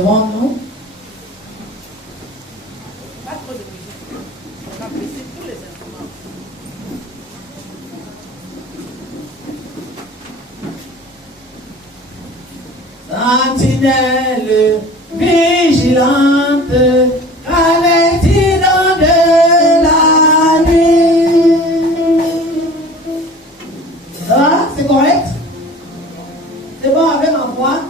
devant nous. Pas trop de musique. On va baisser tous les instruments. Sentinelle vigilante, qu'allait-il dans de la nuit? Ah, c'est correct? C'est bon avec ma voix?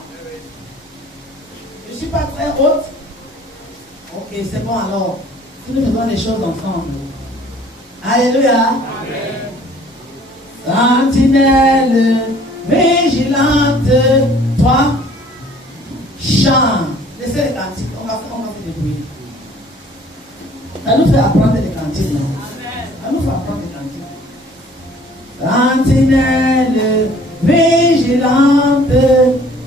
Je ne suis pas très haute? Ok, c'est bon alors. Si nous faisons les choses ensemble. Alléluia. Amen. Sentinelle vigilante, toi, chante. Laissez les cantiques, on va se débrouiller. Ça nous fait apprendre les cantiques, non? Ça nous fait apprendre les cantiques. Sentinelle vigilante,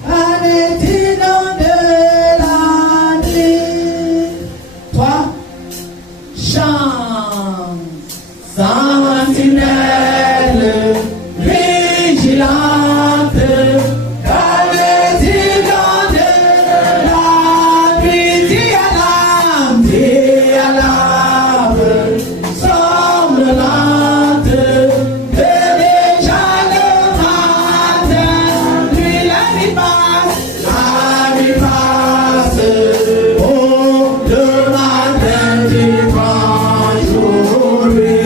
qu'allait-il dans de la nuit? Toi, chante. Sentinelle vigilante, qu'allait-il dans de la nuit? Dis à l'âme, somnolente, que déjà le matin, lui la nuit passe, oh, le matin du grand jour, lui,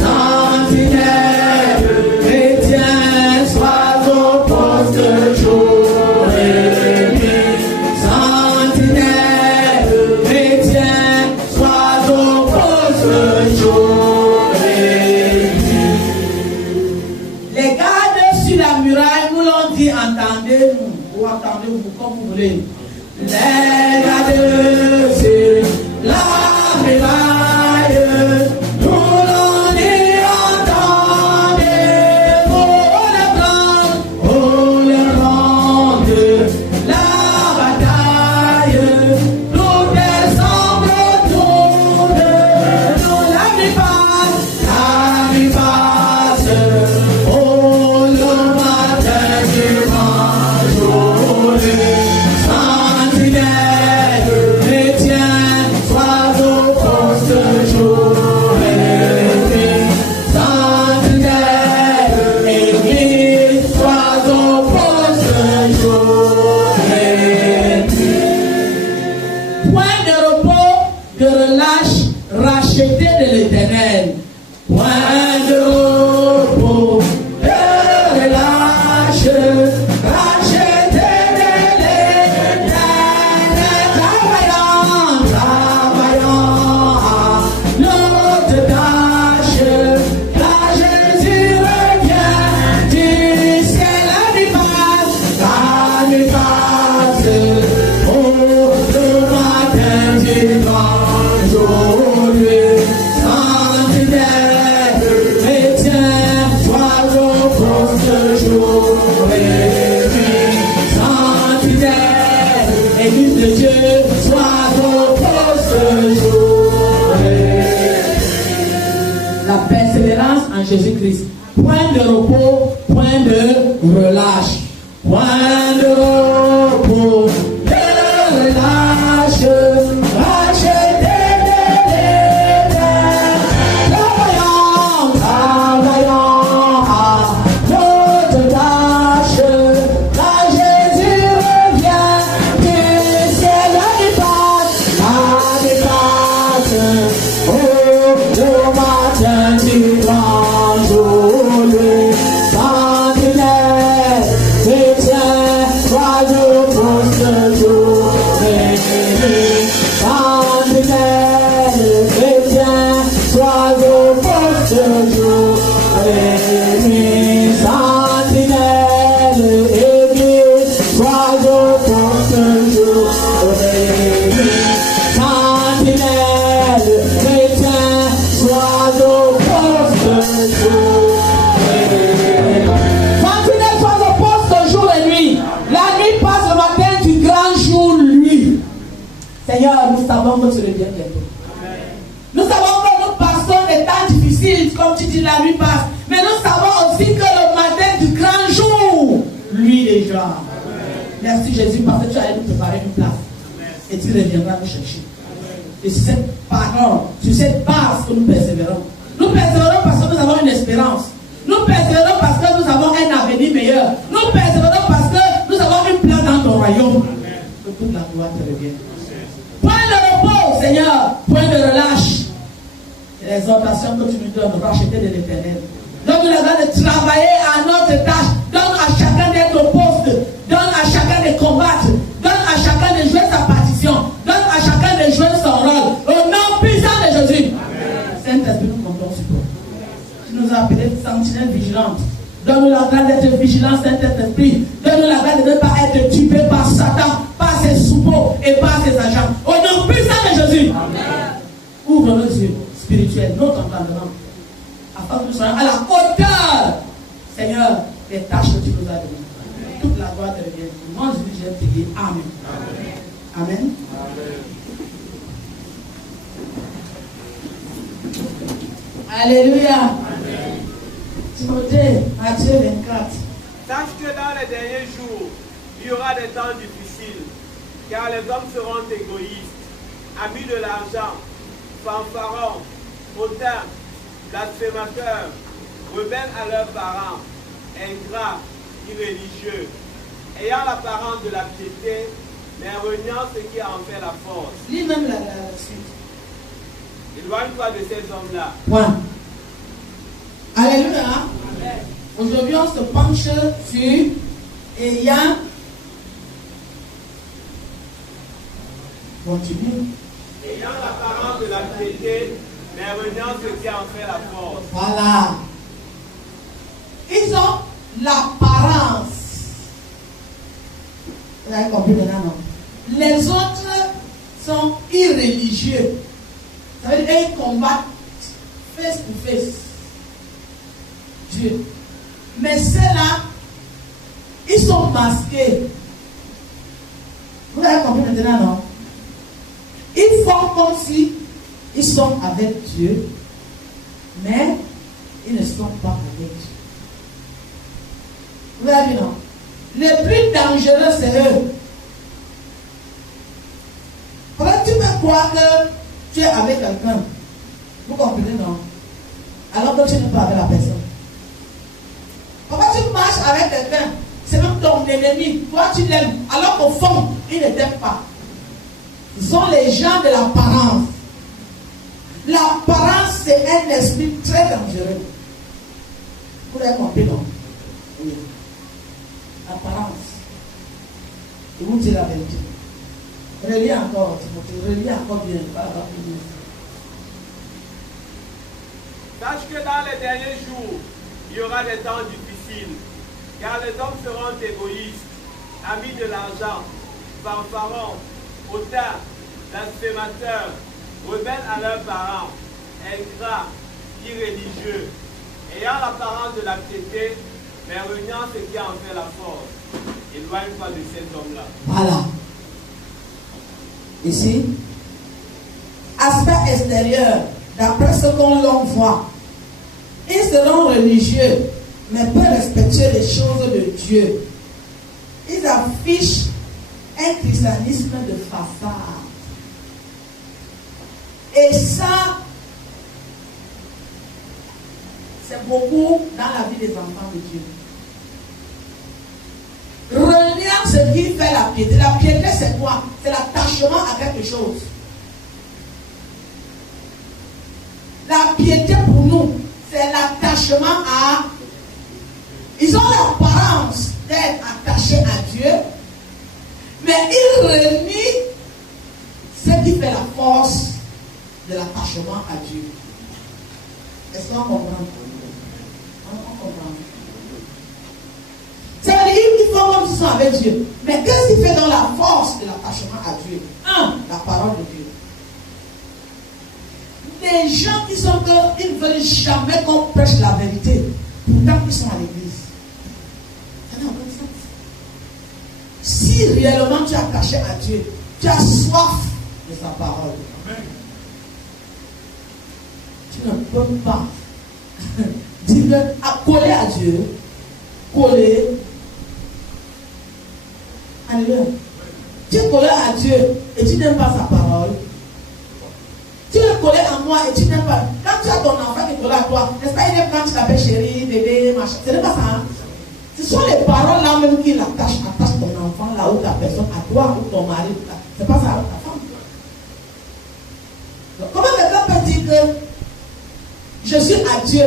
sentinelle, chrétien, sois au poste jour et nuit, sentinelle, chrétien, sois au poste jour et nuit. Les gardes sur la muraille nous l'ont dit, entendez-nous, ou entendez-vous comme vous voulez. Les gardes sur la muraille nous l'ont dit, entendez-vous, oh le grand de la bataille, nous descendons autour de nous, la nuit passe, oh le matin du grand jour, sentinelle, chrétien, sois au poste jour et nuit, sentinelle, église, sois au poste jour et nuit. Point de repos, de relâche, racheté de l'Éternel. Point de repos, de relâche, racheté de l'Éternel. Travaillant à notre tâche, là Jésus revient du ciel. La nuit passe, oh le matin du grand jour, lui, sentinelle, chrétien, sois au poste jour et nuit, sentinelle, église de Dieu, sois au poste jour et nuit. La persévérance en Jésus-Christ. Point de repos, point de relâche. Point de repos, de relâche, racheté de l'Éternel. Travaillant à notre tâche, là Jésus revient du ciel. La nuit passe, oh le matin du grand jour, lui, sentinelle, chrétien, sois au poste jour et nuit, sentinelle, chrétien, sois au poste jour et nuit, sentinelle, église, sois au poste jour et nuit, sentinelle, chrétien, sois au poste jour et nuit. Sentinelle, sois au poste jour et nuit. La nuit passe, le matin du grand jour, lui. Seigneur, nous savons que tu reviens bientôt. Nous savons que nous passons des temps difficiles, comme tu dis, la nuit passe. Mais nous savons aussi que le matin du grand jour, lui déjà. Merci Jésus, parce que tu allais nous préparer une place. et tu reviendras nous chercher. Et c'est cette parole, sur cette base que nous persévérons. Nous persévérons parce que nous avons une espérance. Nous persévérons parce que nous avons un avenir meilleur. Nous persévérons parce que nous avons une place dans ton royaume. Que toute la gloire te revienne. Point de repos, Seigneur. Point de relâche. C'est l'exhortation que tu nous donnes, racheter de l'éternel. Donne-nous la grâce de travailler à notre tâche. Donne à chacun d'être au poste. Donne à chacun de combattre. Donne à chacun de jouer sa partition. Donne à chacun de jouer son rôle. Au nom puissant de Jésus. Saint-Esprit, nous comptons sur toi. Tu nous as appelés sentinelles vigilantes. Donne-nous la grâce d'être vigilants, Saint-Esprit. Donne-nous la grâce de ne pas être tué par Satan, par ses suppôts et par ses agents. Au nom puissant de Jésus. Amen. Ouvre nos yeux spirituels, notre entendement, afin que nous soyons à la hauteur, Seigneur, des tâches que tu nous as données. Toute la gloire te revient. Au nom de Jésus, je te dis Amen. Amen. Amen. Alléluia. Amen. Timothée, Matthieu 24. Sache que dans les derniers jours, il y aura des temps difficiles, car les hommes seront égoïstes, amis de l'argent, fanfarons, hautains, blasphémateurs, rebelles à leurs parents, ingrats, irréligieux, ayant l'apparence de la piété, mais reniant ce qui en fait la force. Lis même la suite. Éloigne-toi de ces hommes-là. Point. Alléluia. Aujourd'hui, on se penche sur ayant. Continue. Ayant l'apparence de la piété, mais reniant ce qui en fait la force. Voilà. Ils ont l'apparence. Vous avez compris maintenant, non? Les autres sont irréligieux. Ça veut dire qu'ils combattent face to face Dieu. Mais ceux-là, ils sont masqués. Vous avez compris maintenant, non? Ils font comme si ils sont avec Dieu, mais ils ne sont pas avec Dieu. Vous avez vu, non? Les plus dangereux, c'est eux. Pourquoi tu peux croire que tu es avec quelqu'un? Vous comprenez, non? Alors que tu n'es pas avec la personne. Pourquoi tu marches avec quelqu'un? C'est même ton ennemi. Toi, tu l'aimes. Alors qu'au fond, il ne t'aime pas. Ce sont les gens de l'apparence. L'apparence, c'est un esprit très dangereux. Vous l'avez compris, non? Oui. L'apparence. Je vous dis la vérité. Relis encore, Timothée. Relis encore bien. Sache que dans les derniers jours, il y aura des temps difficiles, car les hommes seront égoïstes, amis de l'argent, fanfarons, hautains, blasphémateurs, rebelles à leurs parents, ingrats, irréligieux, ayant l'apparence de la piété, mais reniant ce qui en fait la force. Éloigne-toi de ces hommes-là. Voilà. Ici, aspect extérieur, d'après ce qu'on voit, ils seront religieux, mais peuvent respecter les choses de Dieu. Ils affichent un christianisme de façade. Et ça, c'est beaucoup dans la vie des enfants de Dieu. Reliant ce qui fait la piété. La piété, c'est quoi? C'est l'attachement à quelque chose. La piété pour nous, c'est l'attachement à... Ils ont l'apparence d'être attachés à Dieu, mais ils renient ce qui fait la force de l'attachement à Dieu. Est-ce qu'on comprend? On comprend. Ça veut dire qu'ils font comme s'ils sont avec Dieu. Mais qu'est-ce qui fait dans la force de l'attachement à Dieu? La parole de Dieu. Les gens qui sont que ils ne veulent jamais qu'on prêche la vérité, pourtant ils sont à l'église. Ça n'a aucun sens. Si réellement tu es attaché à Dieu, tu as soif de sa parole. Amen. Tu ne peux pas dire à coller à Dieu, coller. Alléluia. Tu es collé à Dieu et et tu n'aimes pas sa parole. Tu es collé à moi et tu n'aimes pas. Quand tu as ton enfant qui est collé à toi, n'est-ce pas, il aime quand tu l'appelles chérie, bébé, machin. Ce n'est pas ça. Hein? Ce sont les paroles là même qui attachent ton enfant là ou ta personne à toi ou ton mari. C'est pas ça avec ta femme. Donc, comment quelqu'un peut dire que je suis à Dieu,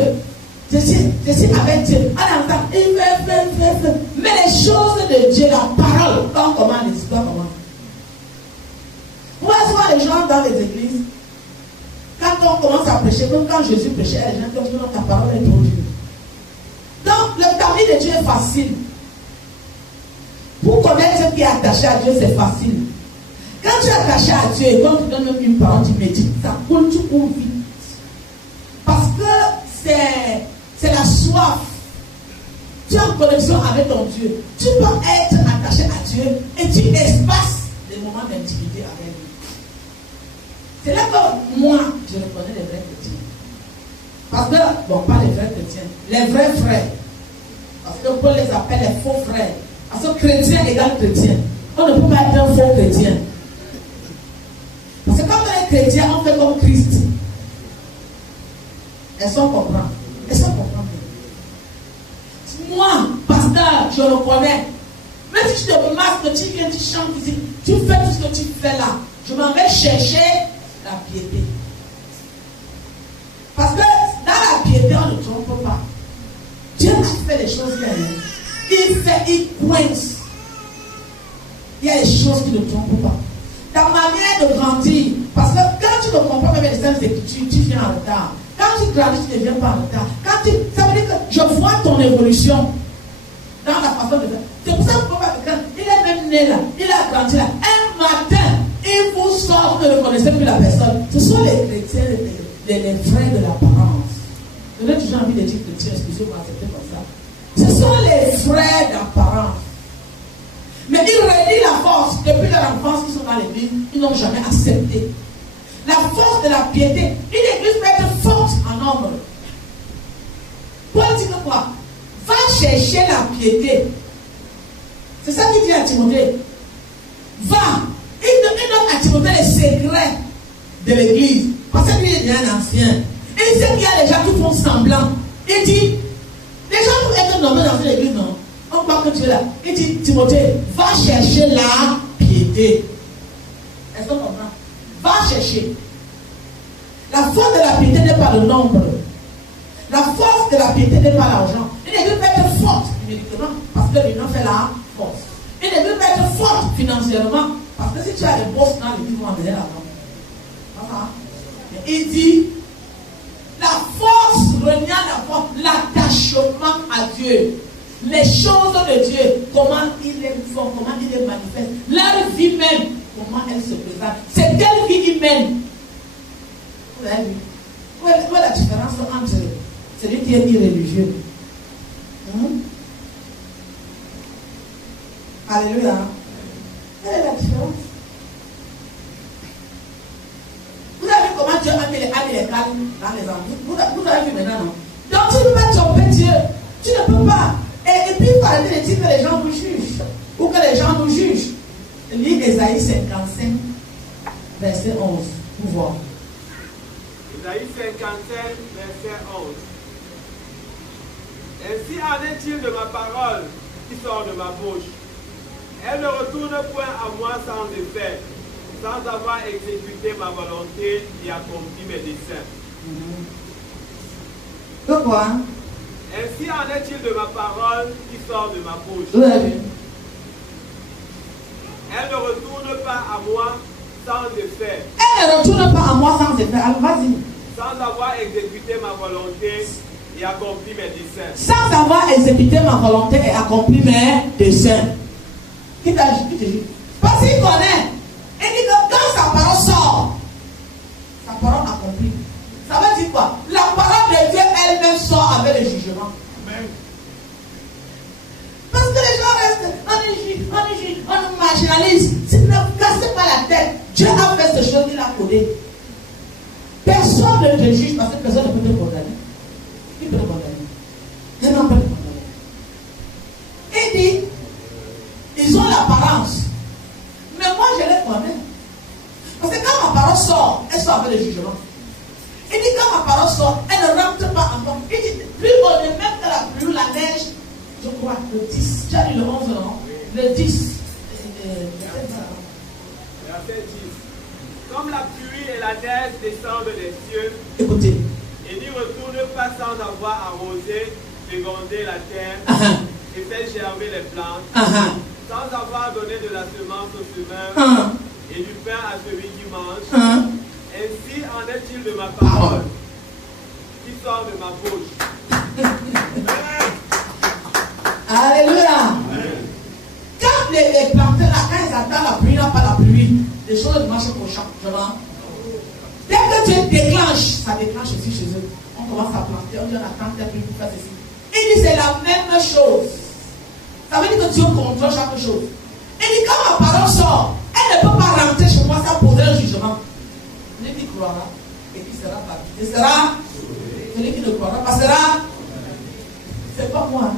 je suis avec Dieu, en entend, il fait. Mais les choses de Dieu, la parole, comment l'histoire commence. Moi, souvent les gens dans les églises, quand on commence à prêcher, même quand Jésus prêchait, les gens disent que ta parole est trop dure. Donc, le caminho de Dieu est facile. Pour connaître ce qui est attaché à Dieu, c'est facile. Quand tu es attaché à Dieu et quand tu donnes même une parole, tu médites, ça coule, tu cours vite. Parce que c'est la soif. Tu es en connexion avec ton Dieu. Tu dois être attaché à Dieu et tu espaces des moments d'intimité avec lui. C'est là que moi, je reconnais les vrais chrétiens. Parce que, bon, pas les vrais chrétiens, les vrais frères. Parce que Paul les appelle les faux frères. Parce que chrétien égale chrétien. On ne peut pas être un faux chrétien. Parce que quand on est chrétien, on fait comme Christ. Elles sont comprenantes. Elles sont comprenantes. Moi, pasteur, je le connais. Même si tu te remarques que tu viens, tu chantes ici, tu fais tout ce que tu fais là, je m'en vais chercher la piété. Parce que dans la piété, on ne trompe pas. Dieu a fait des choses bien. Il coince. Il y a des choses qui ne trompent pas. Ta manière de grandir, parce que quand tu ne comprends pas les saintes écritures, tu viens en retard. Quand tu grandis, tu ne viens pas en retard. Ça veut dire que je vois ton évolution dans la façon de faire. C'est pour ça que quelqu'un, il est même né là, il a grandi là. Un matin, il vous sort, vous ne reconnaissez plus la personne. Ce sont les chrétiens, les frères de l'apparence. Je n'ai toujours envie de dire chrétien, excusez-moi, c'était comme ça. Ce sont les frères d'apparence. Mais ils redient la force. Depuis leur enfance, ils sont dans l'église, ils n'ont jamais accepté. La force de la piété. Une église peut être forte en nombre. Paul dit que quoi? Va chercher la piété. C'est ça qu'il dit à Timothée. Va. Il donne à Timothée les secrets de l'église. Parce que lui, il est bien ancien. Et il sait qu'il y a des gens qui font semblant. Il dit, les gens peuvent être nommés dans une église, non? On croit que tu es là. Il dit, Timothée, va chercher la piété. Est-ce qu'on comprend? Va chercher. La force de la piété n'est pas le nombre. La force de la piété n'est pas l'argent. Une église peut être forte numériquement parce que l'union fait la force. Une église peut être forte financièrement parce que si tu as des boss dans l'église, ils vont en donner l'argent. Il dit, la force revient à l'attachement à Dieu. Les choses de Dieu, comment il les font, comment il les manifeste. Leur vie même, comment elle se présente. C'est quelle vie ils mènent. Où est la différence entre celui qui est irréligieux? Alléluia. Quelle est la différence? Vous avez vu comment Dieu a mis les calmes dans les envies? Vous avez vu maintenant, non? Donc tu ne peux pas tromper Dieu. Tu ne peux pas. Et puis il faut arrêter de dire que les gens vous jugent. Ou que les gens nous jugent. Lis Ésaïe 55, verset 11. Pour voir. Ésaïe 55, verset 11. Ainsi en est-il de ma parole qui sort de ma bouche. Elle ne retourne point à moi sans effet, sans avoir exécuté ma volonté et accompli mes desseins. Pourquoi? Ainsi en est-il de ma parole qui sort de ma bouche. Oui. Elle ne retourne pas à moi sans effet. Elle ne retourne pas à moi sans effet. Alors vas-y. Sans avoir exécuté ma volonté et accompli mes desseins. Sans avoir exécuté ma volonté et accompli mes desseins. Qui t'a dit? Parce qu'il connaît. Il dit que quand sa parole sort, sa parole accomplit. Ça veut dire quoi? La parole de Dieu elle-même sort avec le jugement. Amen. Parce que les gens restent, on nous marginalise. Si ne cassez pas la tête, Dieu a fait ces choses, il a codé. Personne ne te juge parce que personne ne peut te condamner. Qui peut te condamner? Il n'en peut te condamner. Il dit, ils ont l'apparence. Mais moi je les connais. parole sort, elle sort avec le jugement. Il dit quand ma parole sort, elle ne rentre pas en moi. Il dit, plus on est même que la pluie ou la neige, je crois, le 10, tu as lu le 11, non? Le 10. Verset 10. Comme la pluie et la neige descendent des cieux, Écoutez. et n'y retournent pas sans avoir arrosé, fécondé la terre, et fait germer les plantes, sans avoir donné de la semence au semeur, et du pain à celui qui mange, ainsi en est-il de ma parole, qui sort de ma bouche. Alléluia. Quand les planteurs, là, quand ils attendent la pluie, n'a pas la pluie, les choses ne marchent pas au champ. Dès que tu déclenches, ça déclenche aussi chez eux. On commence à planter, on dit on attend la pluie pour faire ceci. Il dit c'est la même chose. Ça veut dire que Dieu contrôle chaque chose. Il dit quand ma parole sort, elle ne peut pas rentrer chez moi sans poser un jugement. Celui qui croira et qui sera baptisé sera. Celui qui ne croira pas sera. C'est pas moi.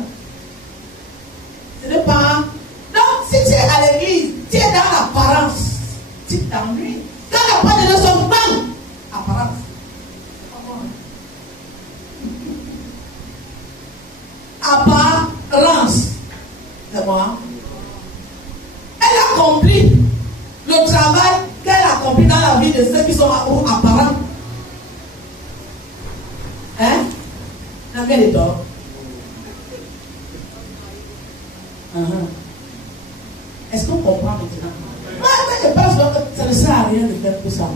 Ce n'est pas. Donc, si tu es à l'église, tu es dans l'apparence, tu t'ennuies. Quand la parole de Dieu sort, bang, apparence. C'est pas moi. Apparence. C'est moi. Elle accomplit le travail qu'elle accomplit dans la vie de ceux qui sont apparents. Hein? La mienne est d'or. Est-ce qu'on comprend maintenant? Moi, je pense que ça ne sert à rien de faire tout ça.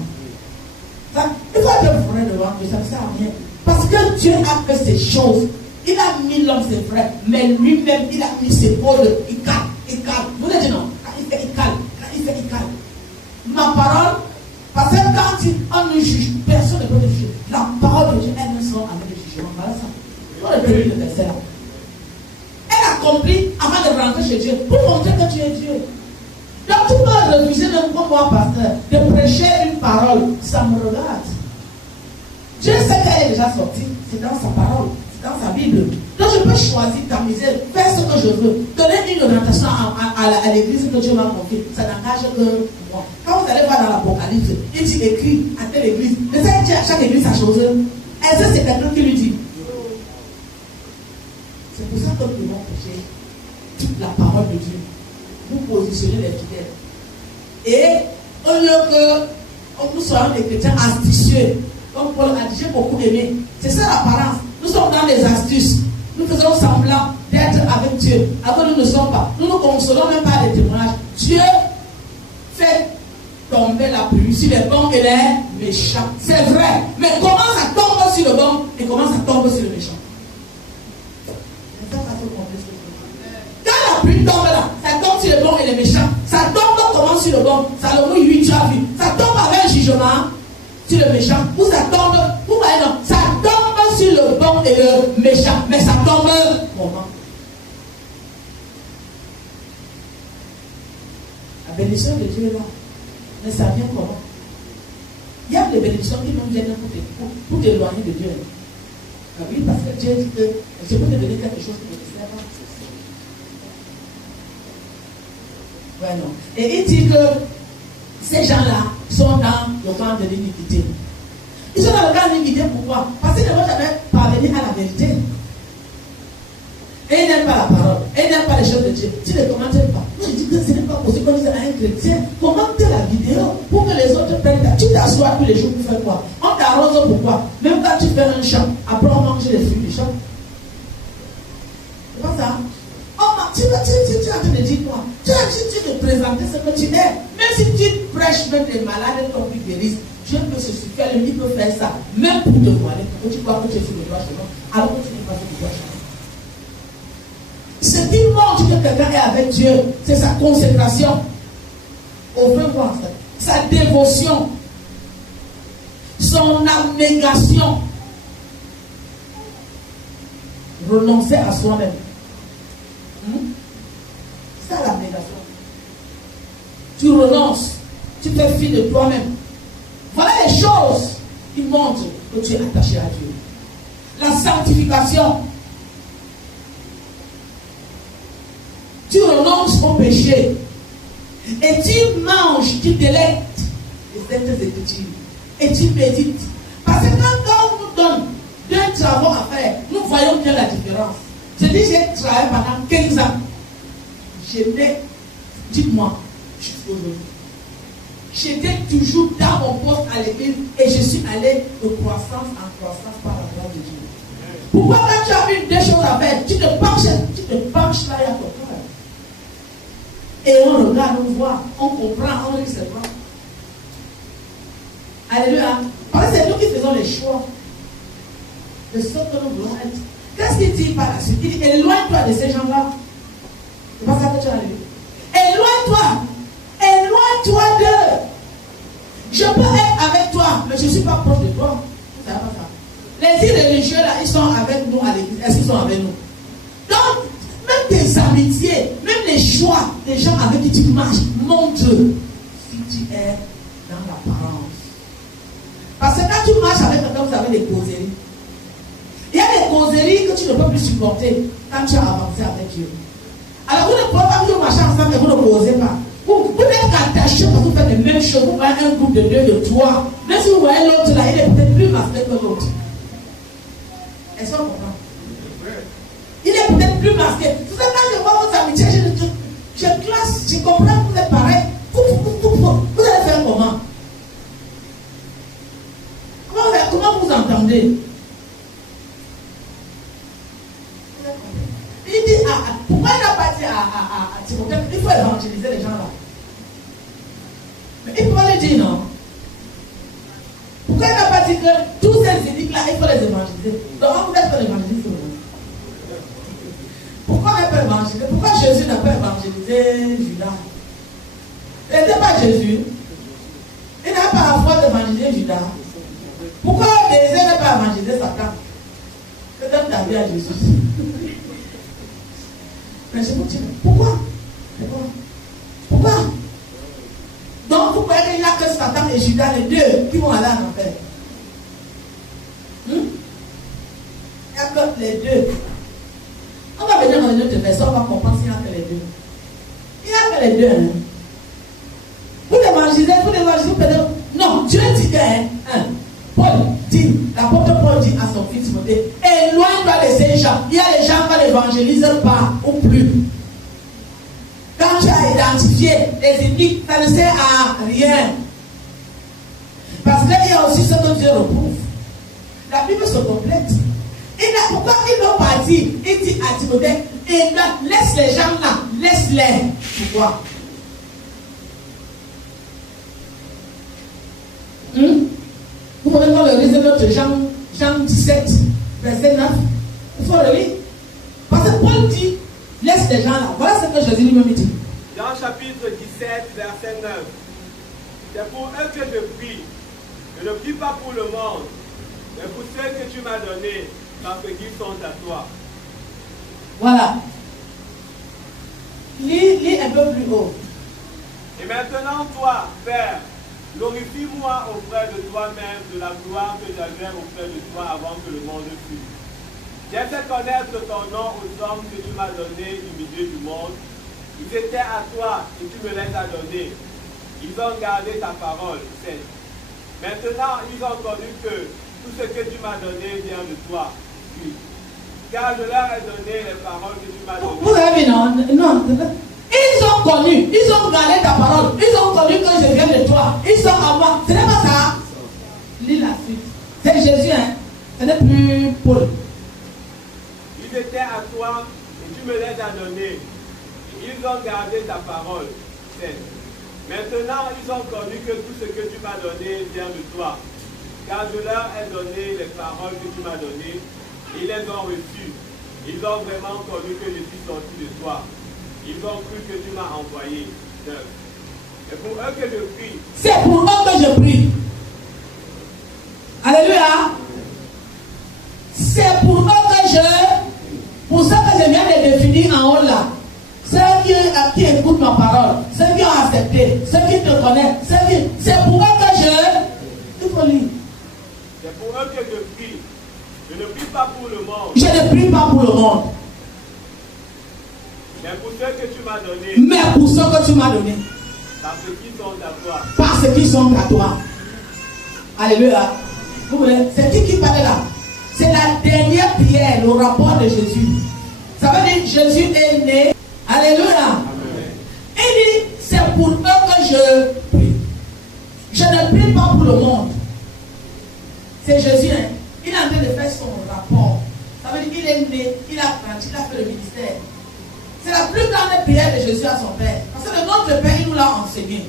Il faut être vrai devant Dieu, ça ne sert à rien. Parce que Dieu a fait ces choses. Il a mis l'homme, c'est vrai, mais lui-même, il a mis ses épaules, il calme. Vous avez dit non? Il calme. Ma parole, parce que quand on nous juge, personne ne peut nous juger. La parole de Dieu, elle nous sort avec le jugement. Voilà ça. Il faut le le verset là. Elle accomplit avant de rentrer chez Dieu pour montrer que tu es Dieu. Donc tu peux refuser même comme moi, pasteur, de prêcher une parole. Ça me regarde. Dieu sait qu'elle est déjà sortie. C'est dans sa parole. Dans sa Bible. Donc je peux choisir ta misère, faire ce que je veux, donner une orientation à l'église que Dieu m'a confiée. Ça n'engage que moi. Quand vous allez voir dans l'Apocalypse, il dit écrit à telle église. Mais ça dit à chaque église sa chose. Est-ce que c'est quelqu'un qui lui dit? C'est pour ça que nous devons prêcher toute la parole de Dieu. Nous positionner les fidèles. Et au lieu que nous soyons des chrétiens astucieux, comme Paul a dit, j'ai beaucoup aimé. C'est ça l'apparence. Nous sommes dans les astuces. Nous faisons semblant d'être avec Dieu. Alors que nous ne sommes pas. Nous ne consolons même pas les témoignages. Dieu fait tomber la pluie sur les bons et les méchants. C'est vrai. Mais comment ça tombe sur le bon et comment ça tombe sur le méchant? Quand la pluie tombe là, ça tombe sur le bon et les méchants. Ça tombe comment sur le bon? Salomon 8, tu as vu. Ça tombe avec un jugement sur le méchant. Ou ça tombe, vous voyez non, ça tombe sur le bon et le méchant. Mais ça tombe comment? La bénédiction de Dieu est là. Mais ça vient comment? Il y a des bénédictions qui nous viennent pour t'éloigner de Dieu. Ah oui, parce que Dieu dit que je peux te donner quelque chose qui ne te sert pas. Ouais, non. Et il dit que ces gens-là sont dans le camp de l'iniquité. Ils sont dans le camp de l'iniquité, pourquoi? Parce qu'ils ne vont jamais parvenir à la vérité. Et ils n'aiment pas la parole. Et ils n'aiment pas les choses de Dieu. Tu ne commentes pas. Moi, je dis que ce n'est pas possible qu'on dise à un chrétien, commente la vidéo pour que les autres prennent ta. Tu t'assois tous les jours pour faire quoi? On t'arrose pourquoi? Même quand tu fais un champ, après on mange les fruits du champ. C'est pas ça? Tu es en train de dire quoi? Tu es en train de présenter ce que tu es. Même si tu prêches même des malades et qu'on guérisse, Dieu peut se suffire, il peut faire ça. Même pour te voiler, pour que tu crois que tu es sur le droit chemin, alors que tu n'es pas sur le droit chemin. Ce qui montre que quelqu'un est avec Dieu, c'est sa consécration. Au fond, quoi? Sa dévotion, son abnégation. Renoncer à soi-même. C'est ça l'abnégation. Tu renonces, tu fais fi de toi-même. Voilà les choses qui montrent que tu es attaché à Dieu. La sanctification. Tu renonces au péché. Et tu manges, tu délectes les tes écritures et tu médites. Parce que quand on nous donne 2 travaux à faire, nous voyons bien la différence. Je dis, j'ai travaillé pendant 15 ans. J'étais, dites-moi, jusqu'aujourd'hui. J'étais toujours dans mon poste à l'église et je suis allé de croissance en croissance par la grâce de Dieu. Pourquoi quand tu as une 2 choses à faire, tu te penches là et à ton cœur. Et on regarde, on voit, on comprend, on dit c'est vrai. Alléluia. Parce que c'est nous qui faisons les choix de ce que nous voulons être. Qu'est-ce qu'il dit par la suite? Il dit, éloigne-toi de ces gens-là. C'est pas ça que tu as lu. Éloigne-toi. Éloigne-toi d'eux. Je peux être avec toi, mais je ne suis pas proche de toi. Ça va pas ça. Les irréligieux là, ils sont avec nous à l'église. Est-ce qu'ils sont avec nous? Donc, même tes amitiés, même les choix des gens avec qui tu marches, montre si tu es dans l'apparence. Parce que quand tu marches avec quelqu'un, vous avez des causeries. Il y a des causeries que tu ne peux plus supporter quand tu as avancé avec Dieu. Alors vous ne pouvez pas toujours marcher ensemble et vous ne causez pas. Vous êtes attachés parce que vous faites les mêmes choses. Vous voyez un groupe de 2, de 3. Même si vous voyez l'autre là, il est peut-être plus masqué que l'autre. Est-ce qu'on comprend? Il est peut-être plus masqué. Tout ça, quand je vois vos amitiés, je classe, je comprends que vous êtes pareil. Vous allez faire comment? Comment vous entendez? Il dit, pourquoi il n'a pas dit à Timothée, il faut évangéliser les gens là? Mais il faut le dire, non? Pourquoi il n'a pas dit que tous ces édicts là, il faut les évangéliser? Donc on peut faire l'évangélisme. Pourquoi on n'a pas évangélisé? Pourquoi Jésus n'a pas évangélisé Judas? Il n'était pas Jésus. Il n'a pas la foi d'évangéliser Judas. Pourquoi Élisée n'a pas évangélisé Satan? C'est donne ta vie à Jésus. Mais je vous dis, pourquoi? Donc vous voyez qu'il n'y a que Satan et Judas, les deux, qui vont aller en enfer. Il n'y a que les deux. On va venir dans une autre version, on va comprendre s'il n'y a que les deux. Il n'y a que les deux. Hein. Vous l'évangélisez, peut-être. Non, Dieu dit que, Paul dit, l'apôtre Paul dit à son fils Timothée, éloigne-toi de ces gens. Il y a les gens qui ne l'évangélisent pas ou plus. Quand tu as identifié les éthiques, ça ne sert à rien. Parce qu'il y a aussi ce que Dieu reprouve. La Bible se complète. Pourquoi ils n'ont pas dit? Il dit à Timothée, laisse les gens là, laisse-les. Pourquoi? Vous pouvez voir le raisonnement de Jean 17, verset 9. Il faut le lire. Parce que Paul dit, laisse les gens là. Voilà ce que Jésus lui-même dit. Jean chapitre 17, verset 9. C'est pour eux que je prie. Je ne prie pas pour le monde, mais pour ceux que tu m'as donnés, parce qu'ils sont à toi. Voilà. Lis un peu plus haut. Et maintenant, toi, Père, glorifie-moi auprès de toi-même de la gloire que j'avais auprès de toi avant que le monde fût. J'ai fait connaître ton nom aux hommes que tu m'as donnés du milieu du monde. Ils étaient à toi et tu me les as donnés. Ils ont gardé ta parole. Maintenant, ils ont connu que tout ce que tu m'as donné vient de toi. Car je leur ai donné les paroles que tu m'as données. Vous avez vu, non. Ils ont connu, ils ont gardé ta parole, ils ont connu que je viens de toi, ils sont à moi. Ce n'est pas ça. Lis la suite. C'est Jésus, hein. Ce n'est plus Paul. Ils étaient à toi et tu me les as donnés. Ils ont gardé ta parole. Maintenant, ils ont connu que tout ce que tu m'as donné vient de toi. Car je leur ai donné les paroles que tu m'as données. Ils les ont reçues. Ils ont vraiment connu que je suis sorti de toi. Ils ont cru que tu m'as envoyé. C'est pour eux que je prie. C'est pour eux que je prie. Alléluia. C'est pour eux que pour ça que je viens de définir en haut là. Ceux qui écoutent ma parole, ceux qui ont accepté, ceux qui te connaissent, c'est pour eux que il faut lire. C'est pour eux que je prie. Je ne prie pas pour le monde. Je ne prie pas pour le monde. Mais pour ceux que tu m'as donné. Mais pour ceux que tu m'as donné. Parce qu'ils sont à toi. Parce qu'ils sont à toi. Alléluia. Vous voulez, c'est qui parlait là? C'est la dernière prière, le rapport de Jésus. Ça veut dire Jésus est né. Alléluia. Il dit, c'est pour eux que je prie. Je ne prie pas pour le monde. C'est Jésus, hein? Il est en train de faire son rapport. Ça veut dire qu'il est né, il a grandi, il a fait le ministère. C'est la plus grande prière de Jésus à son Père. Parce que le Notre Père, il nous l'a enseigné.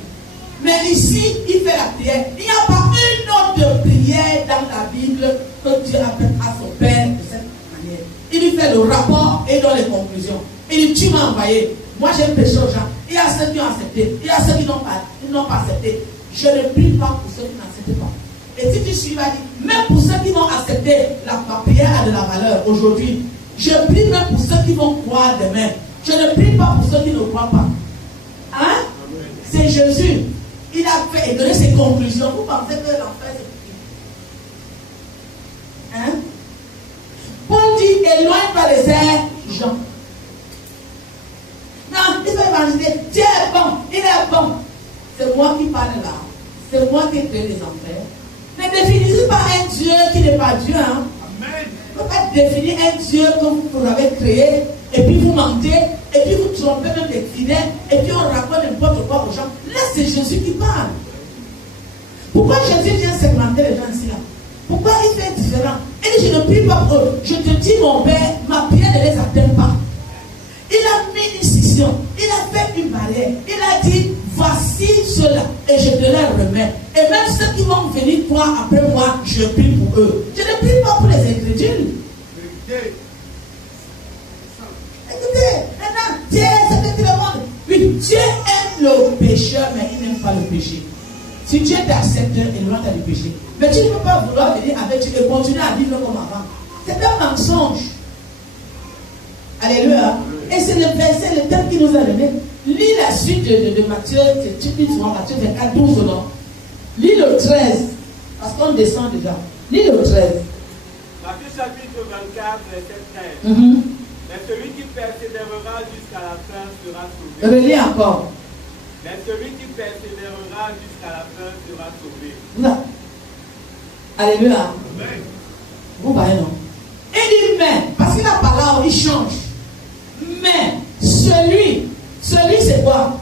Mais ici, il fait la prière. Il n'y a pas une autre prière dans la Bible que Dieu appelle à son Père de cette manière. Il lui fait le rapport et donne les conclusions. Il dit, tu m'as envoyé. Moi, j'ai péché aux gens. Il y a ceux qui ont accepté. Il y a ceux qui n'ont pas accepté. Je ne prie pas pour ceux qui n'acceptent pas. Et si tu suis, il va dire, même pour ceux qui vont accepter, ma prière a de la valeur aujourd'hui. Je prie même pour ceux qui vont croire demain. Je ne prie pas pour ceux qui ne croient pas. Hein? C'est Jésus. Il a fait et donné ses conclusions. Vous pensez que l'enfer c'est qui? Hein? Paul dit, éloigne pas les gens. Non, il va évangéliser. Dieu est bon, il est bon. C'est moi qui parle là. C'est moi qui ai créé les enfers. Ne définissez pas un Dieu qui n'est pas Dieu. Hein? Amen. Vous ne pouvez pas définir un Dieu que vous avez créé, et puis vous mentez, et puis vous trompez même les fidèles, et puis on raconte n'importe quoi aux gens. Là, c'est Jésus qui parle. Pourquoi Jésus vient segmenter les gens ici là? Pourquoi il fait différent? Il dit, je ne prie pas pour eux. Je te dis, mon Père, ma prière ne les atteint pas. Il a mis une scission, il a fait une barrière, il a dit, voici ceux-là, et je te les remets. Et même ceux qui vont venir croire après moi, je prie pour eux. Je ne prie pas pour les incrédules. Écoutez, maintenant, Dieu, c'est tout le monde. Oui, Dieu aime le pécheur, mais il n'aime pas le péché. Si Dieu t'accepte, éloigne du péché. Mais tu ne peux pas vouloir venir avec Dieu et continuer à vivre comme avant. C'est un mensonge. Alléluia. Et c'est le verset, le thème qui nous a donné. Lis la suite de Matthieu, tu lis souvent Matthieu 24, 12, non? Lis le 13, parce qu'on descend déjà. Lis le 13. Matthieu chapitre 24, verset 13. Mais celui qui persévérera jusqu'à la fin sera sauvé. Relis encore. Mais celui qui persévérera jusqu'à la fin sera sauvé. Non. Alléluia. Amen. Vous voyez, non? Il dit mais, parce que la parole, il change. Mais, celui c'est quoi?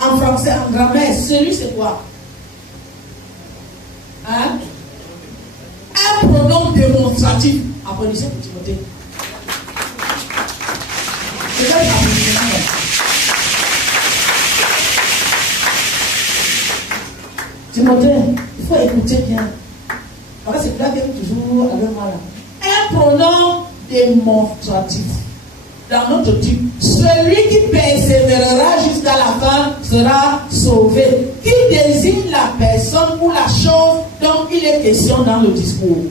En français, en grammaire, celui c'est quoi? Hein? Un pronom démonstratif. Applaudissez pour Timothée. C'est quoi l'applaudissement? Timothée, il faut écouter bien. Parce que c'est là qu'il y a toujours avec moi là. Un pronom démonstratif. Dans notre type, celui qui persévérera jusqu'à la fin sera sauvé. Qui désigne la personne ou la chose dont il est question dans le discours?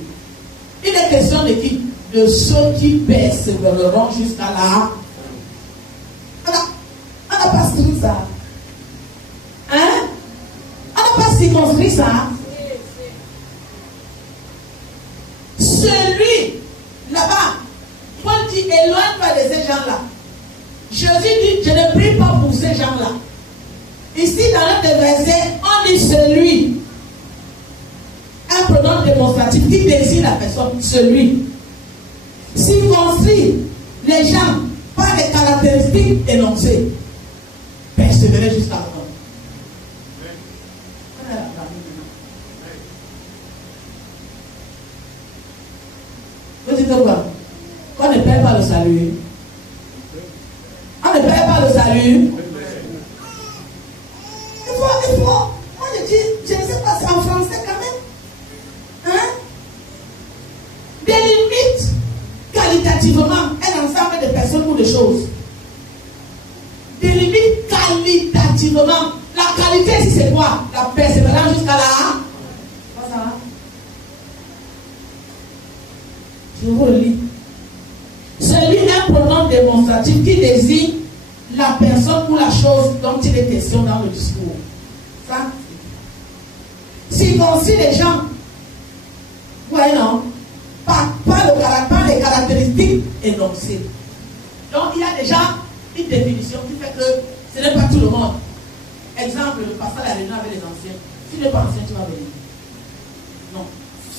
Il est question de qui? De ceux qui persévéreront jusqu'à la fin. On n'a pas écrit ça. Hein? On n'a pas circonscrit ça. Celui là-bas, Paul dit éloigne-toi de ces gens-là. Jésus dit je ne prie pas pour ces gens-là. Ici dans l'un des versets, on dit celui. Un pronom démonstratif qui désigne la personne, celui. Circoncis les gens par les caractéristiques énoncées. Persévérer jusqu'à la fin. Vous dites quoi? On ne perd pas le salut. On ne perd pas le salut. Il faut. Moi je dis, je ne sais pas, c'est en français quand même. Hein? Délimite qualitativement un ensemble de personnes ou de choses. Délimite qualitativement. La qualité, si c'est quoi? La persévérance jusqu'à la. Pas ça. Je vous le lis. Celui un pronom démonstratif qui désigne la personne ou la chose dont il est question dans le discours. Ça. Circoncis les gens. Ouais, non. Pas les caractéristiques énoncées. Donc il y a déjà une définition qui fait que Ce n'est pas tout le monde. Exemple, le pasteur à la réunion avec les anciens. Si tu n'es pas ancien, tu vas venir. Non.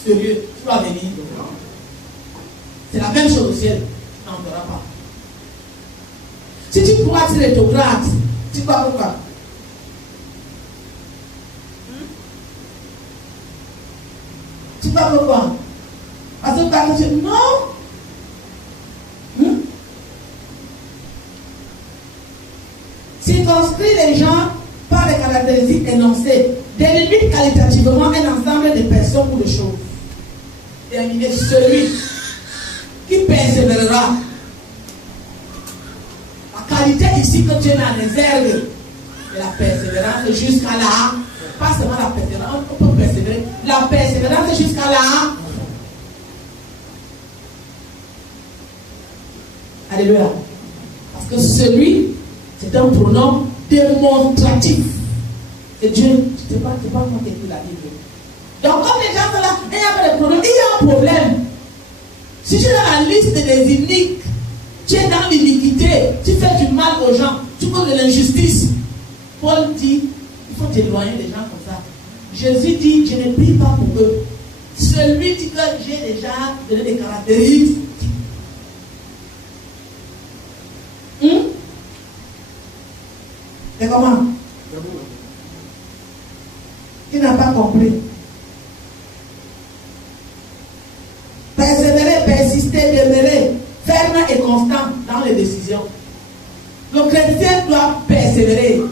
Sérieux, tu vas venir. C'est la même chose au ciel. Non, on n'aura pas. Si tu pourras tirer ton grade, tu crois pourquoi? Tu crois pourquoi? Parce que quand tu dis non. Circonscrit les gens par les caractéristiques énoncées, délimite qualitativement un ensemble de personnes ou de choses. Terminer celui qui persévérera. La qualité ici que Dieu en réserve, c'est la persévérance jusqu'à là. Pas seulement la persévérance, on peut persévérer. La persévérance jusqu'à là. Alléluia. Parce que celui, c'est un pronom démonstratif. Et Dieu, tu ne sais pas comment écrit la Bible. Donc, comme les gens sont là, il y a des pronoms, il y a un problème. Si tu es dans la liste des iniques, tu es dans l'iniquité, tu fais du mal aux gens, tu causes de l'injustice. Paul dit, il faut t'éloigner des gens comme ça. Jésus dit, je ne prie pas pour eux. Celui dit que j'ai déjà donné des caractéristiques. Et comment? Tu n'as pas compris. Persévérer, persister, demeurer, ferme et constant dans les décisions. Le chrétien doit persévérer.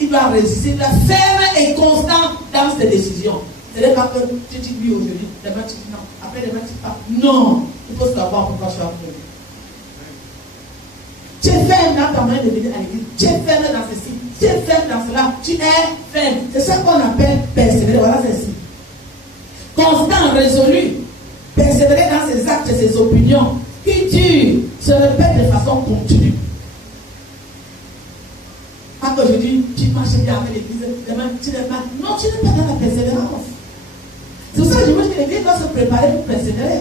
Il doit résister, il doit ferme et constant dans ses décisions. Ce n'est pas que tu dis oui aujourd'hui, demain tu dis non, après demain tu dis pas. Non, il faut savoir pourquoi tu as fait. Tu es ferme dans ta manière de venir à l'église. Tu es ferme dans ceci. Tu es ferme dans cela. Tu es ferme. C'est ça qu'on appelle persévérer. Voilà ceci. Constant, résolu. Persévérer dans ses actes et ses opinions. Qui dure, se répète de façon continue. Pas qu'aujourd'hui, tu marches bien avec l'église. Demain, tu n'es pas. Non, tu n'es pas dans la persévérance. C'est pour ça que je veux que l'église doit se préparer pour persévérer.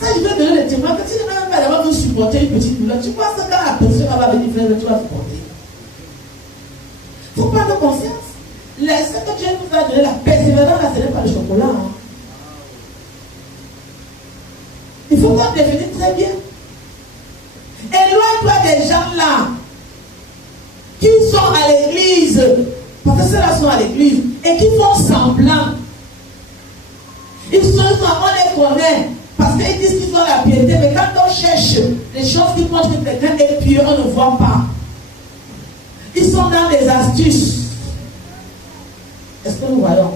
Ça, je veux donner le témoin que tu ne peux même pas d'abord nous supporter une petite douleur. Tu vois, ça, quand la personne va venir faire, tu vas supporter. Il faut prendre conscience. Ce que Dieu nous a donné, la persévérance, là, ce n'est pas le chocolat. Hein. Il faut qu'on définisse très bien. Éloigne-toi des gens là qui sont à l'église, parce que ceux-là sont à l'église, et qui font semblant. Ils sont, on les connaît. Parce qu'ils disent qu'ils ont la piété, mais quand on cherche les choses qui montrent que quelqu'un est pieux, on ne voit pas. Ils sont dans des astuces. Est-ce que nous voyons?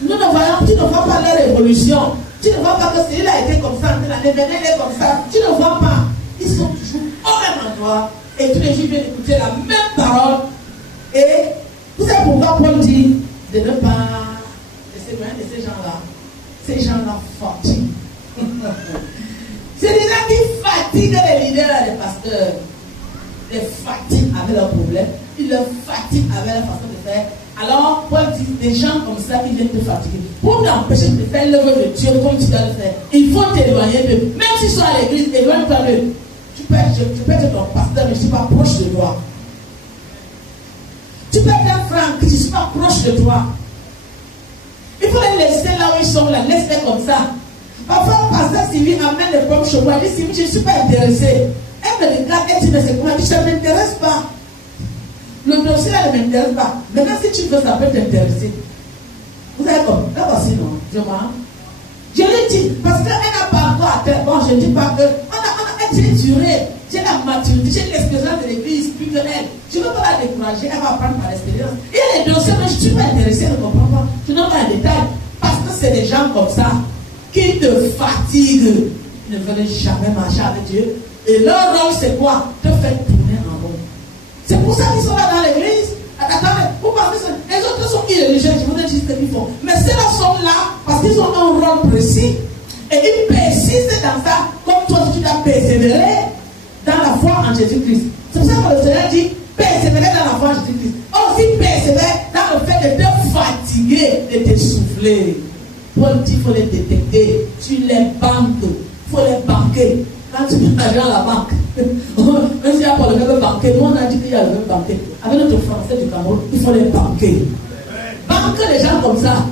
Nous ne voyons, tu ne vois pas leur évolution. Tu ne vois pas que celui-là a été comme ça, l'année dernière il est comme ça. Tu ne vois pas. Ils sont toujours au même endroit. Et tous les jours, ils viennent écouter la même parole. Et vous savez pourquoi Paul dit de ne pas de ces gens-là. Ces gens-là fatiguent. C'est des gens qui fatiguent les leaders, les pasteurs. Ils les fatiguent avec leurs problèmes. Ils les fatiguent avec leur façon de faire. Alors, Paul dit, des gens comme ça qui viennent te fatiguer. Pour t'empêcher de faire l'œuvre de Dieu comme tu dois le faire, il faut t'éloigner d'eux. Même s'ils sont à l'église, éloigne-toi d'eux. Tu peux être ton pasteur, mais je ne suis pas proche de toi. Tu peux être un frère, je ne suis pas proche de toi. Il faut les laisser là où ils sont, là, laisse-les comme ça. Parfois, le pasteur Sylvie amène des pommes chez moi. Il dit, Sylvie, je ne suis pas intéressé. Elle me regarde, elle dit, mais c'est quoi? Elle dit, ça ne m'intéresse pas. Le dossier là ne m'intéresse pas. Maintenant, si tu veux, ça peut t'intéresser. Vous savez comme, là voici, non? Je le dis, parce qu'elle n'a pas encore atteint. Bon, je ne dis pas que. Elle est durée. J'ai la maturité, j'ai l'expérience de l'église plus que elle. Je ne veux pas la décourager, elle va apprendre par l'expérience. Il y a des dossiers, mais je ne suis pas intéressé, ne comprends pas. Je n'ai pas un détail. Parce que c'est des gens comme ça qui te fatiguent. Ils ne veulent jamais marcher avec Dieu. Et leur rôle, c'est quoi? Te faire tourner en rond. C'est pour ça qu'ils sont là dans l'église. Attendez, vous pensez que les autres sont irréligieux, je vous dis ce qu'ils font. Mais ceux-là sont là parce qu'ils ont un rôle précis. Et ils persistent dans ça, comme toi, tu dois persévérer dans la foi en Jésus-Christ. C'est pour ça que le Seigneur dit persévérer dans la foi en Jésus-Christ. Aussi persévérer dans le fait de te fatiguer, de te souffler. Paul dit qu'il faut les détecter. Tu les banques. Il faut les banquer. Quand tu mets l'argent à la banque, Même s'il y a pas le même banquet, nous on a dit qu'il y a le même banquet. Avec notre français du Cameroun, il faut les banquer. Banquer les gens comme ça.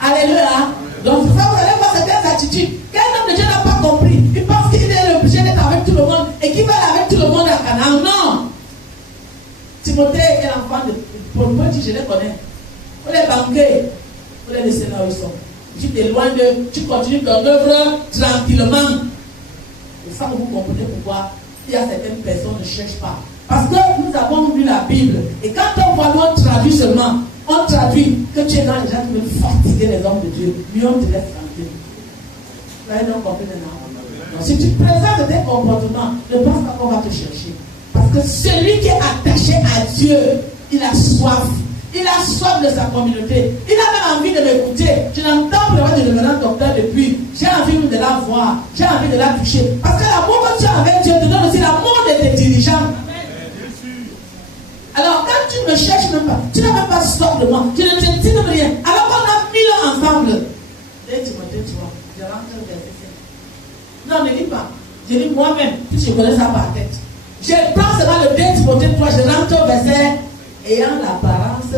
Alléluia. Donc, ça, vous allez voir certaines attitudes. Quel homme de Dieu n'a pas compris? Il pense qu'il est obligé d'être avec tout le monde et qu'il va aller avec tout le monde à Canaan. Non. Timothée est l'enfant de Paul. Moi, je les connais. Vous les banquer. Vous les laisser là où ils sont. Tu t'éloignes d'eux, tu continues ton œuvre tranquillement. Et ça, vous comprenez pourquoi il y a certaines personnes qui ne cherchent pas. Parce que nous avons lu la Bible. Et quand on voit, nous on traduit seulement. On traduit que tu es dans les gens qui veulent fatiguer les hommes de Dieu. Mieux on te laisse tranquille. Vous avez donc compris maintenant. Donc, si tu présentes tes comportements, ne pense pas qu'on va te chercher. Parce que celui qui est attaché à Dieu, il a soif. Il a soif de sa communauté. Il a même envie de m'écouter. Je n'entends plus de devenir docteur depuis. J'ai envie de la voir. J'ai envie de la toucher. Parce que l'amour que tu as avec Dieu te donne aussi l'amour de tes dirigeants. Alors quand tu ne me cherches même pas, tu n'as même pas soif de moi. Tu ne te dis même rien. Alors qu'on a mis le ensemble. Et Timothée, tu vois, je rentre au verset 5. Non, ne lis pas. Je lis moi-même. Puis je connais ça par tête. Je prends seulement le 2 Timothée 3. Je rentre au verset ayant l'apparence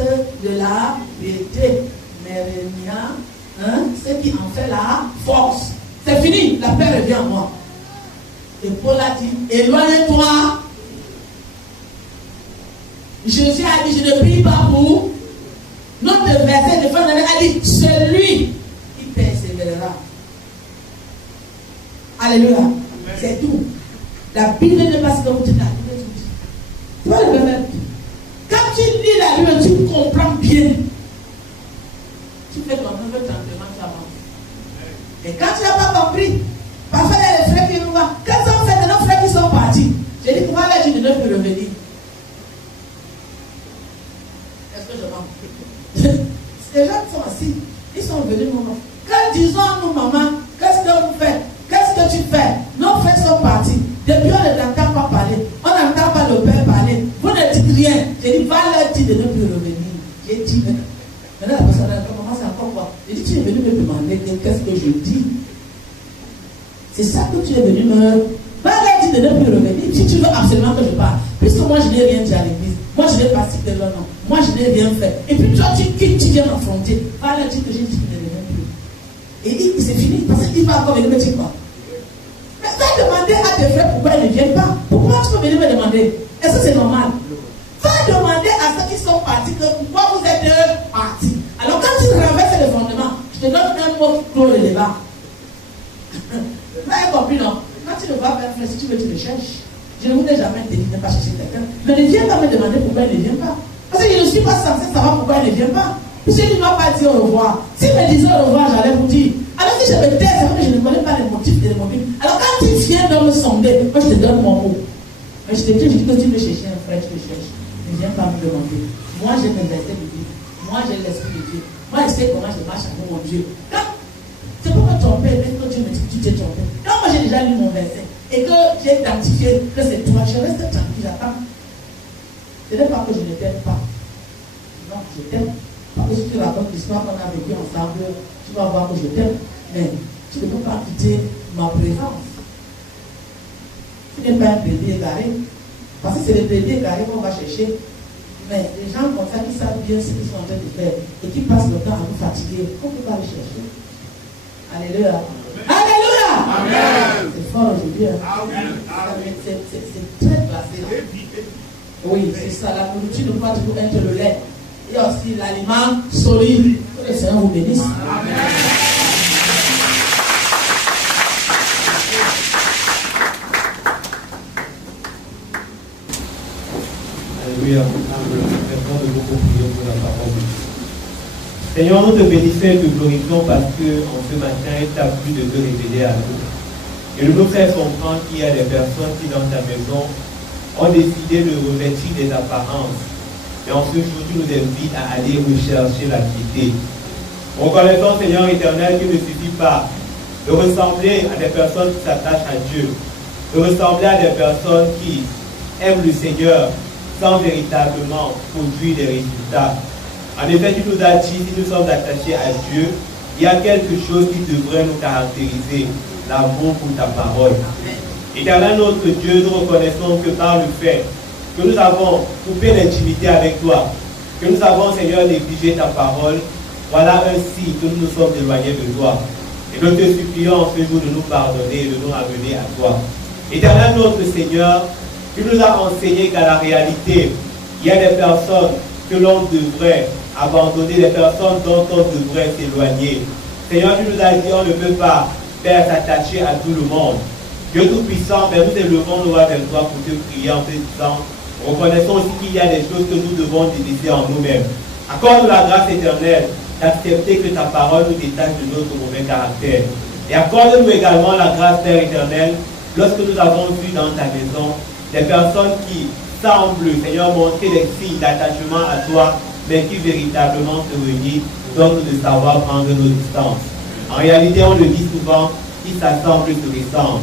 de la piété, mais rien, ce qui en fait la force. C'est fini, la paix revient à moi. Et Paul a dit, éloigne-toi. Jésus a dit, je ne prie pas pour. Notre verset de fin d'année a dit, celui qui persévérera. Alléluia. C'est tout. La Bible n'est pas ce que vous dites là. C'est pas le même. Quand tu lis la Bible, tu comprends bien. Tu fais ton œuvre tranquillement, tu avances. Et quand tu n'as pas compris, parfois il y a des frères qui nous voient. Quels sont ces de nos frères qui sont partis? J'ai dit, comment la Dieu ne peut revenir? Est-ce que je mens? Ces gens sont assis. Ils sont venus, maman. Quand disons-nous, maman, qu'est-ce que vous faites? Qu'est-ce que tu fais? Nos frères sont partis. Depuis, on ne t'entend pas parler. On n'entend pas le père parler. Vous ne dites rien. J'ai dit, va leur dire de ne plus revenir. J'ai dit, maintenant la personne a dit, maman, c'est encore quoi? J'ai dit, tu es venu me demander qu'est-ce que je dis. C'est ça que tu es venu me. Va leur dire de ne plus revenir. Si tu veux absolument que je parle. Puisque moi, je n'ai rien dit à l'église. Moi, je n'ai pas cité leur nom. Moi, je n'ai rien fait. Et puis, toi, tu quittes, tu viens m'affronter. Va leur dire que j'ai dit qu'il ne revient plus. Et c'est fini. Parce qu'il va encore venir me dire quoi? Mais va demander à tes frères pourquoi ils ne viennent pas. Pourquoi tu peux venir me demander? Est-ce que c'est normal? Va demander à ceux qui sont partis que pourquoi vous êtes partis. Alors quand tu renverses le fondement, je te donne un mot qui clôt le débat. Vous avez compris, non? Quand tu ne vas pas faire, si tu veux, tu le cherches. Je ne vous ai jamais dit de ne pas chercher quelqu'un. Mais ne viens pas me demander pourquoi il ne vient pas. Parce que je ne suis pas censé savoir pourquoi il ne vient pas. Puisque tu ne vas pas dire au revoir. S'il me disait au revoir, j'allais vous dire. Alors si je me tais, c'est vrai que je ne connais pas les motifs et les motifs. Alors quand tu viens de me sonder, moi je te donne mon mot. Mais je te dis, que tu veux chercher un frère, tu le cherches. Ne viens pas me demander. Moi j'ai mes versets de Dieu. Moi j'ai l'esprit de Dieu. Moi je sais comment je marche avec mon Dieu. Quand tu peux me tromper, mais quand Dieu me dit que tu t'es trompé. Quand moi j'ai déjà lu mon verset et que j'ai identifié que c'est toi, je reste tranquille, j'attends. Ce n'est pas que je ne t'aime pas. Non, je t'aime. Parce que si tu racontes l'histoire qu'on a vécue ensemble, tu vas voir que je t'aime. Mais tu ne peux pas quitter ma présence. Tu n'es pas un bébé égaré. Parce que c'est les bébés égarés qu'on va chercher. Mais les gens comme ça qui savent bien ce qu'ils sont en train de faire et qui passent le temps à nous fatiguer, on ne peut pas les chercher. Alléluia. Alléluia. Amen. C'est fort aujourd'hui. C'est très placé. Oui, c'est ça. La nourriture ne peut pas toujours être le lait. Il y a aussi l'aliment solide. Que le Seigneur vous bénisse. Amen. Alléluia. Merci de beaucoup prier pour la parole. Seigneur, nous te bénissons et te glorifions parce qu'en ce matin, tu as plu de te révéler à nous. Et nous nous faisons comprendre qu'il y a des personnes qui, dans ta maison, ont décidé de revêtir des apparences. Et en ce jour, tu nous invites à aller rechercher la piété. Reconnaissons, Seigneur éternel, qu'il ne suffit pas de ressembler à des personnes qui s'attachent à Dieu, de ressembler à des personnes qui aiment le Seigneur sans véritablement produire des résultats. En effet, tu nous as dit, si nous sommes attachés à Dieu, il y a quelque chose qui devrait nous caractériser, l'amour pour ta parole. Éternel notre Dieu, nous reconnaissons que par le fait que nous avons coupé l'intimité avec toi, que nous avons, Seigneur, négligé ta parole, voilà un signe que nous nous sommes éloignés de toi. Et nous te supplions en ce jour de nous pardonner et de nous ramener à toi. Éternel notre Seigneur, tu nous as enseigné qu'à la réalité, il y a des personnes que l'on devrait abandonner, des personnes dont on devrait s'éloigner. Seigneur, tu nous as dit, on ne peut pas faire s'attacher à tout le monde. Dieu Tout-Puissant, nous élevons nos voix vers toi pour te prier en te disant, reconnaissons aussi qu'il y a des choses que nous devons décider en nous-mêmes. Accorde-nous la grâce éternelle d'accepter que ta parole nous détache de notre mauvais caractère. Et accorde-nous également la grâce, Père éternel, lorsque nous avons vu dans ta maison des personnes qui semblent, Seigneur, montrer des signes d'attachement à toi, mais qui véritablement te renient, donc de savoir prendre nos distances. En réalité, on le dit souvent, qui s'assemble se ressemble.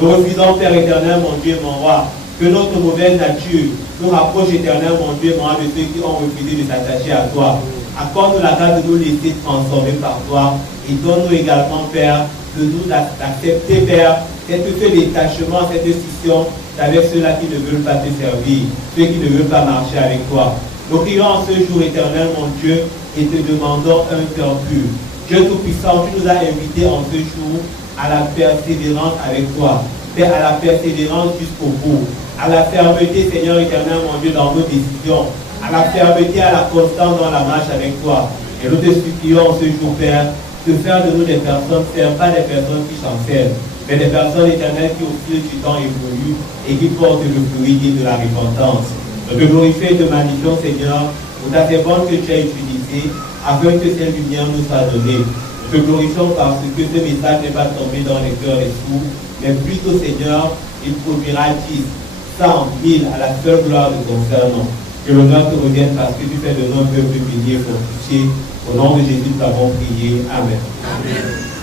Nous refusons, Père éternel, mon Dieu, mon roi, que notre mauvaise nature nous rapproche, éternel, mon Dieu, mon roi, de ceux qui ont refusé de s'attacher à toi. Accorde-nous la grâce de nous laisser transformer par toi et donne-nous également, Père, de nous accepter, Père, ce détachement, cette scission avec ceux-là qui ne veulent pas te servir, ceux qui ne veulent pas marcher avec toi. Nous prions en ce jour éternel, mon Dieu, et te demandons un cœur pur. Dieu Tout-Puissant, tu nous as invités en ce jour à la persévérance avec toi, Père, à la persévérance jusqu'au bout, à la fermeté, Seigneur éternel, mon Dieu, dans nos décisions, à la fermeté, à la constance dans la marche avec toi. Et nous te supplions ce jour, Père, de faire de nous des personnes fermes, pas des personnes qui chancellent, mais des personnes éternelles qui au fil du temps évoluent et qui portent le fruit de la repentance. Nous te glorifions et te magnifions, Seigneur, pour ta servante que tu as utilisée, afin que cette lumière nous soit donnée. Nous te glorifions parce que ce message n'est pas tombé dans les cœurs des sourds, mais plutôt, Seigneur, il produira 10, 100, 1000 à la seule gloire de ton Saint-Nom. Que l'honneur te revienne parce que tu fais de nos peuples bénis et fortifiés. Au nom de Jésus, nous avons prié. Amen. Amen.